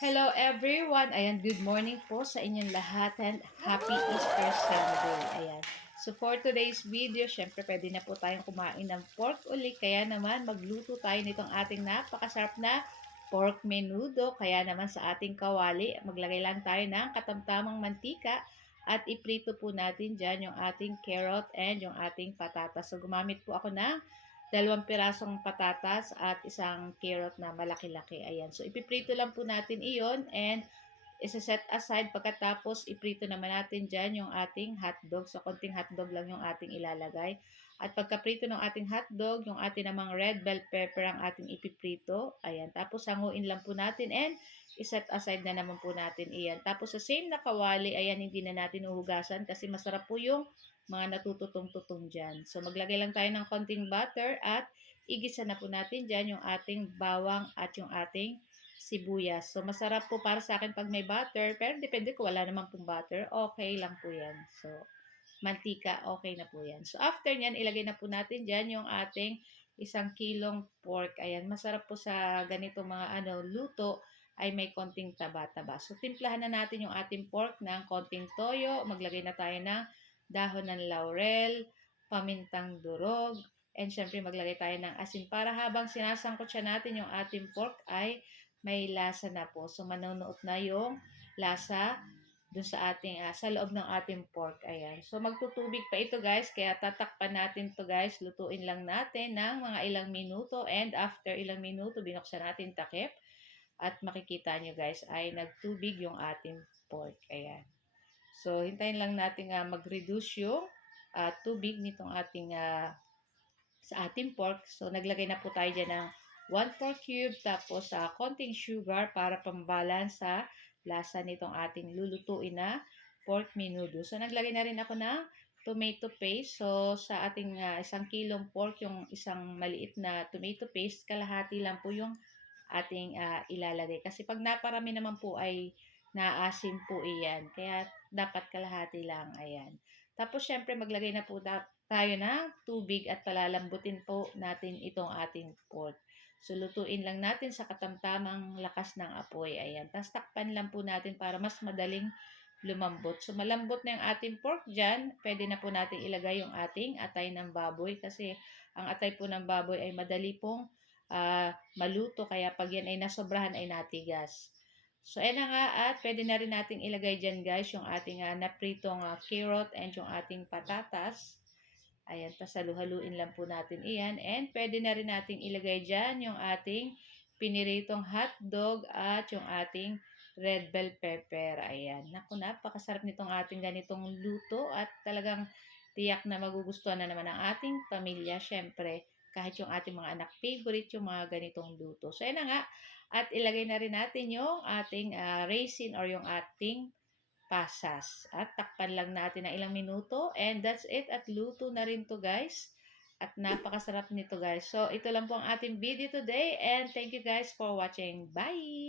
Hello everyone! Ayan, good morning po sa inyong lahat and happy Easter Sunday. Ayan. So for today's video, syempre pwede na po tayong kumain ng pork uli. Kaya naman magluto tayo nitong ating napakasarap na pork menudo. Kaya naman sa ating kawali, maglagay lang tayo ng katamtamang mantika at iprito po natin dyan yung ating carrot and yung ating patatas. So gumamit po ako ng 2 pirasong patatas at isang carrot na malaki-laki. Ayan. So, ipiprito lang po natin iyon and isa-set aside. Pagkatapos, iprito naman natin dyan yung ating hotdog. So, konting hotdog lang yung ating ilalagay. At pagkaprito ng ating hotdog, yung ating namang red bell pepper ang ating ipiprito. Ayan. Tapos, hanguin lang po natin and iset aside na naman po natin iyan. Tapos, sa same na kawali, ayan, hindi na natin uhugasan kasi masarap po yung mga natututong-tutong dyan. So, maglagay lang tayo ng konting butter at igisa na po natin dyan yung ating bawang at yung ating sibuyas. So, masarap po para sa akin pag may butter, pero depende kung wala naman pong butter, okay lang po yan. So, mantika, okay na po yan. So, after nyan, ilagay na po natin dyan yung ating 1 kilong pork. Ayan, masarap po sa ganito mga luto ay may konting taba-taba. So, timplahan na natin yung ating pork ng konting toyo. Maglagay na tayo ng dahon ng laurel, pamintang durog, and syempre maglagay tayo ng asin para habang sinasangkot siya natin yung ating pork ay may lasa na po. So, manunuot na yung lasa dun sa ating, sa loob ng ating pork. Ayan. So, magtutubig pa ito guys, kaya tatakpan natin to guys. Lutuin lang natin ng mga ilang minuto and after ilang minuto, binuksan natin takip at makikita nyo guys ay nagtubig yung ating pork. Ayan. So, hintayin lang natin mag-reduce yung tubig nitong ating sa ating pork. So, naglagay na po tayo dyan ng 1 pork cube tapos konting sugar para pambalance sa lasa nitong ating lulutuin na pork menudo. So, naglagay na rin ako ng tomato paste. So, sa ating 1 kilong pork, yung isang maliit na tomato paste, kalahati lang po yung ating ilalagay. Kasi pag naparami naman po ay naasim po iyan. Kaya dapat kalahati lang. Ayan. Tapos syempre maglagay na po tayo ng tubig at palalambutin po natin itong ating pork. So lutuin lang natin sa katamtamang lakas ng apoy. Ayan. Tapos takpan lang po natin para mas madaling lumambot. So malambot na yung ating pork dyan. Pwede na po natin ilagay yung ating atay ng baboy kasi ang atay po ng baboy ay madali pong maluto. Kaya pag yan ay nasobrahan ay natigas. So, ayan na nga at pwede na rin nating ilagay dyan guys yung ating napritong carrot and yung ating patatas. Ayan, pasaluhaluin lang po natin iyan. And pwede na rin nating ilagay dyan yung ating piniritong hotdog at yung ating red bell pepper. Ayan, naku, napakasarap nitong ating ganitong luto at talagang tiyak na magugustuhan na naman ang ating pamilya. Syempre, kahit yung ating mga anak, favorite yung mga ganitong luto. So, ayan na nga. At ilagay na rin natin yung ating raisin or yung ating pasas. At takpan lang natin ng ilang minuto. And that's it. At luto na rin to guys. At napakasarap nito guys. So, ito lang po ang ating video today. And thank you guys for watching. Bye!